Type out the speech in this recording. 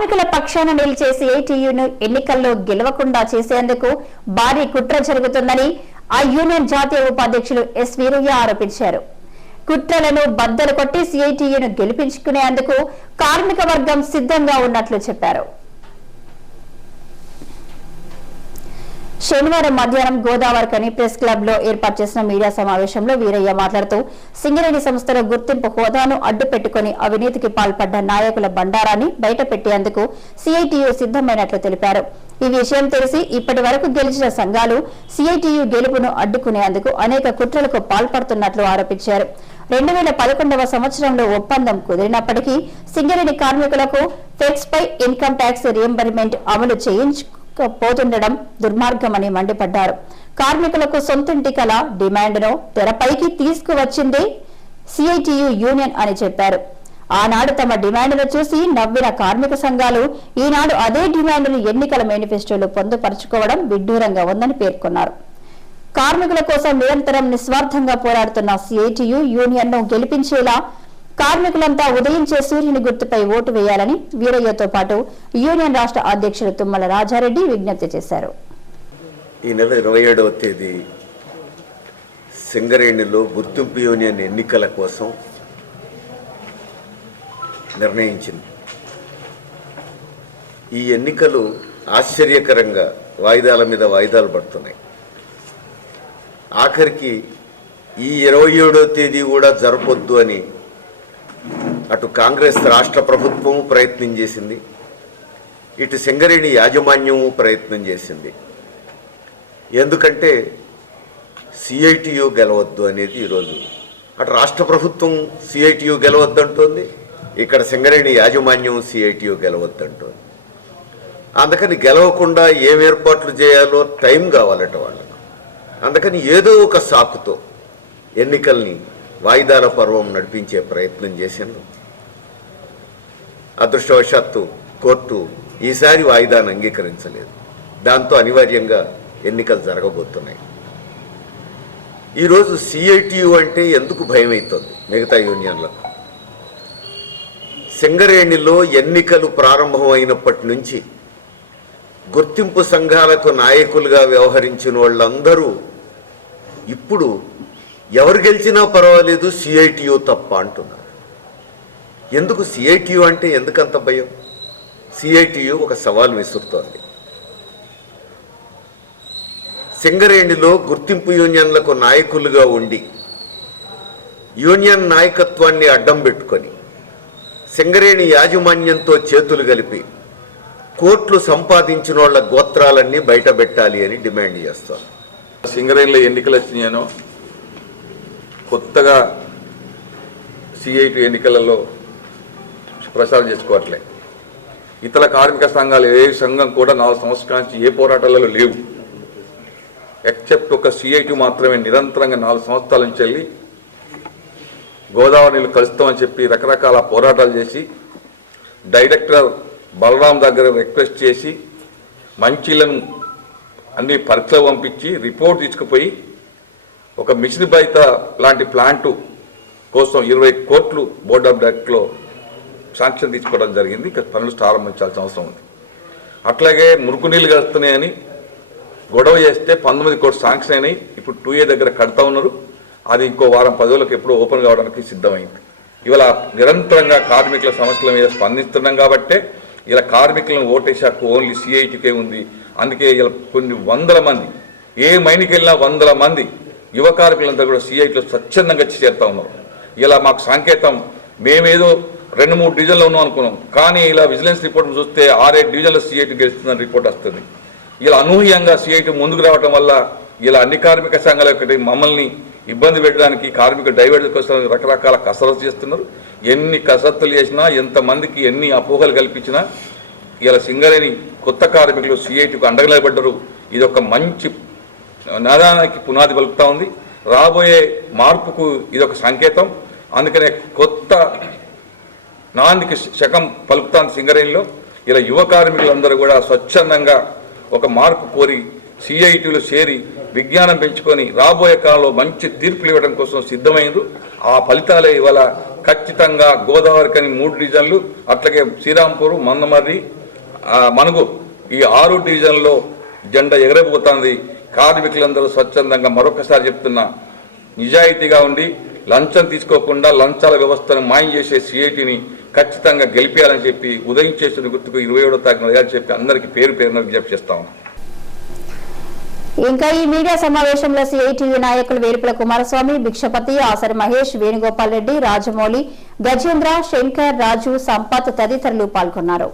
కార్మికుల పక్షాన నిలిచే సిఐటియును ఎన్నికల్లో గెలవకుండా చేసేందుకు భారీ కుట్ర జరుగుతుందని ఆ యూనియన్ జాతీయ ఉపాధ్యక్షులు ఎస్ వీరయ్య ఆరోపించారు. కుట్రలను బద్దలు కొట్టి సిఐటియును గెలిపించుకునేందుకు కార్మిక వర్గం సిద్ధంగా ఉన్నట్లు చెప్పారు. శనివారం మధ్యాహ్నం గోదావరికని ప్రెస్ క్లబ్లో ఏర్పాటు చేసిన మీడియా సమావేశంలో వీరయ్య మాట్లాడుతూ సింగరేణి సంస్థలో గుర్తింపు హోదాను అడ్డు పెట్టుకుని అవినీతికి పాల్పడ్డ నాయకుల బండారాన్ని బయట పెట్టేందుకు సిఐటియు సిద్దమైనట్లు తెలిపారు. ఈ విషయం తెలిసి ఇప్పటి వరకు గెలిచిన సంఘాలు సిఐటియు గెలుపును అడ్డుకునేందుకు అనేక కుట్రలకు పాల్పడుతున్నట్లు ఆరోపించారు. రెండు వేల పదకొండవ సంవత్సరంలో ఒప్పందం కుదిరినప్పటికీ సింగరేణి కార్మికులకు ఫెక్స్ పై ఇన్కమ్ ట్యాక్స్ రియంబర్మెంట్ అమలు పోతుండడం దుర్మార్గమని మండిపడ్డారు. కార్మికులకు సొంతింటి కల డిమాండ్ను తెరపైకి తీసుకువచ్చిందే సిఐటియు యూనియన్ అని చెప్పారు. ఆనాడు తమ డిమాండ్ను చూసి నవ్విన కార్మిక సంఘాలు ఈనాడు అదే డిమాండ్ను ఎన్నికల మేనిఫెస్టోలు పొందుపరుచుకోవడం విడ్డూరంగా ఉందని పేర్కొన్నారు. కార్మికుల కోసం నిరంతరం నిస్వార్థంగా పోరాడుతున్న సిఐటియు యూనియన్ను గెలిపించేలా కార్మికులంతా ఉదయించే సూర్యుని గుర్తుపై ఓటు వేయాలని వీరయ్యతో పాటు యూనియన్ రాష్ట్ర అధ్యక్షులు తుమ్మల రాజారెడ్డి విజ్ఞప్తి చేశారు. ఈ నెల ఇరవై ఏడవ తేదీ సింగరేణిలో గుర్తింపు యూనియన్ ఎన్నికల కోసం నిర్ణయించింది. ఈ ఎన్నికలు ఆశ్చర్యకరంగా వాయిదాల మీద వాయిదాలు పడుతున్నాయి. ఆఖరికి ఈ ఇరవై ఏడో తేదీ కూడా జరపొద్దు అని అటు కాంగ్రెస్ రాష్ట్ర ప్రభుత్వం ప్రయత్నం చేసింది ఇటు సింగరేణి యాజమాన్యము ప్రయత్నం చేసింది. ఎందుకంటే సిఐటియు గెలవద్దు అనేది ఈరోజు. అటు రాష్ట్ర ప్రభుత్వం సిఐటియు గెలవద్దు అంటోంది ఇక్కడ సింగరేణి యాజమాన్యం సిఐటియు గెలవద్దు అంటోంది అందుకని గెలవకుండా ఏం ఏర్పాట్లు చేయాలో టైం కావాలట వాళ్ళకు. అందుకని ఏదో ఒక సాకుతో ఎన్నికల్ని వాయిదాల పర్వం నడిపించే ప్రయత్నం చేసింది అదృష్టవశాత్తు కోర్టు ఈసారి వాయిదాను అంగీకరించలేదు. దాంతో అనివార్యంగా ఎన్నికలు జరగబోతున్నాయి. ఈరోజు సిఐటియు అంటే ఎందుకు భయం అవుతుంది మిగతా యూనియన్లకు? సింగరేణిలో ఎన్నికలు ప్రారంభమైనప్పటి నుంచి గుర్తింపు సంఘాలకు నాయకులుగా వ్యవహరించిన వాళ్ళందరూ ఇప్పుడు ఎవరు గెలిచినా పర్వాలేదు సిఐటియు తప్ప అంటున్నారు. ఎందుకు సిఐటియు అంటే ఎందుకంత భయం? సిఐటియు ఒక సవాల్ విసురుతోంది. సింగరేణిలో గుర్తింపు యూనియన్లకు నాయకులుగా ఉండి యూనియన్ నాయకత్వాన్ని అడ్డం పెట్టుకొని సింగరేణి యాజమాన్యంతో చేతులు కలిపి కోట్లు సంపాదించిన వాళ్ళ గోత్రాలన్నీ బయట పెట్టాలి అని డిమాండ్ చేస్తారు సింగరేణిలో ఎన్నికలు వచ్చినాయనో కొత్తగా సిఐటి ఎన్నికలలో ప్రచారం చేసుకోవట్లే. ఇతర కార్మిక సంఘాలు ఏ సంఘం కూడా నాలుగు సంవత్సరాల నుంచి ఏ పోరాటాలలో లేవు. ఎక్సెప్ట్ ఒక సిఐటి మాత్రమే నిరంతరంగా నాలుగు సంవత్సరాల నుంచి వెళ్ళి గోదావరి నీళ్ళు కలుస్తామని చెప్పి రకరకాల పోరాటాలు చేసి డైరెక్టర్ బలరాం దగ్గర రిక్వెస్ట్ చేసి మంచిలను అన్ని పరీక్షలు పంపించి రిపోర్ట్ తీసుకుపోయి ఒక మిషన్ బయట లాంటి ప్లాంటు కోసం ఇరవై కోట్లు బోర్డ్ ఆఫ్ డైరెక్ట్లో శాంక్షన్ తీసుకోవడం జరిగింది. ఇక పనులు ప్రారంభించాల్సిన అవసరం ఉంది. అట్లాగే మురుకు నీళ్ళు కలుస్తున్నాయని గొడవ చేస్తే పంతొమ్మిది కోట్లు శాంక్షన్ అయినాయి. ఇప్పుడు టూ ఏ దగ్గర కడతా ఉన్నారు. అది ఇంకో వారం పదవులకు ఎప్పుడూ ఓపెన్ కావడానికి సిద్ధమైంది. ఇవాళ నిరంతరంగా కార్మికుల సమస్యల మీద స్పందిస్తున్నాం కాబట్టే ఇలా కార్మికులను ఓటేసే హక్కు ఓన్లీ సిఐటికే ఉంది. అందుకే ఇలా కొన్ని వందల మంది ఏ మైనికి వెళ్ళినా వందల మంది యువ కార్మికులంతా కూడా సిఐటిలో స్వచ్ఛందంగా వచ్చి చేరుతా ఉన్నారు. ఇలా మాకు సంకేతం మేమేదో రెండు మూడు డివిజన్లో ఉన్నాం అనుకున్నాం. కానీ ఇలా విజిలెన్స్ రిపోర్ట్ చూస్తే ఆరేడు డివిజన్లో సిఐటి గెలుస్తుందని రిపోర్ట్ వస్తుంది. ఇలా అనూహ్యంగా సిఐటి ముందుకు రావడం వల్ల ఇలా అన్ని కార్మిక సంఘాల ఒకటి మమ్మల్ని ఇబ్బంది పెట్టడానికి కార్మిక డైవర్ట్ కోసం రకరకాల కసరత్తు చేస్తున్నారు. ఎన్ని కసరత్తులు చేసినా ఎంతమందికి ఎన్ని అపోహలు కల్పించినా ఇలా సింగరేణి కొత్త కార్మికులు సిఐటికి అండగా నిలబడ్డారు. ఇది ఒక మంచి నాదానికి పునాది పలుకుతూ ఉంది. రాబోయే మార్పుకు ఇది ఒక సంకేతం. అందుకనే కొత్త నాందికి శకం పలుకుతాను సింగరేణిలో. ఇలా యువ కార్మికులందరూ కూడా స్వచ్ఛందంగా ఒక మార్పు కోరి సిఐటీలో చేరి విజ్ఞానం పెంచుకొని రాబోయే కాలంలో మంచి తీర్పులు ఇవ్వడం కోసం సిద్ధమైంది ఆ ఫలితాలే ఇవాళ ఖచ్చితంగా గోదావరి కని మూడు డివిజన్లు అట్లాగే శ్రీరాంపూర్ మందమర్రి మనుగు ఈ ఆరు డివిజన్లో జెండా ఎగరబోతోంది. కార్మికులందరూ స్వచ్ఛందంగా మరొకసారి చెప్తున్నా నిజాయితీగా ఉండి లంచం తీసుకోకుండా లంచాల వ్యవస్థను మాయం చేసే సిఐటిని ఖచ్చితంగా గెలిపేయాలని చెప్పి ఉదయం చేసిన గుర్తుకు ఇరవై ఏడో తారీఖున చెప్పి అందరికీ పేరు పేరున విజ్ఞప్తి చేస్తా ఉన్నాం. ఇంకా ఈ మీడియా సమావేశంలో సిఐటియు నాయకులు వేరుపుల కుమారస్వామి భిక్షపతి ఆసరి మహేష్ వేణుగోపాల్ రెడ్డి రాజమౌళి గజేంద్ర శంకర్ రాజు సంపత్ తదితరులు పాల్గొన్నారు.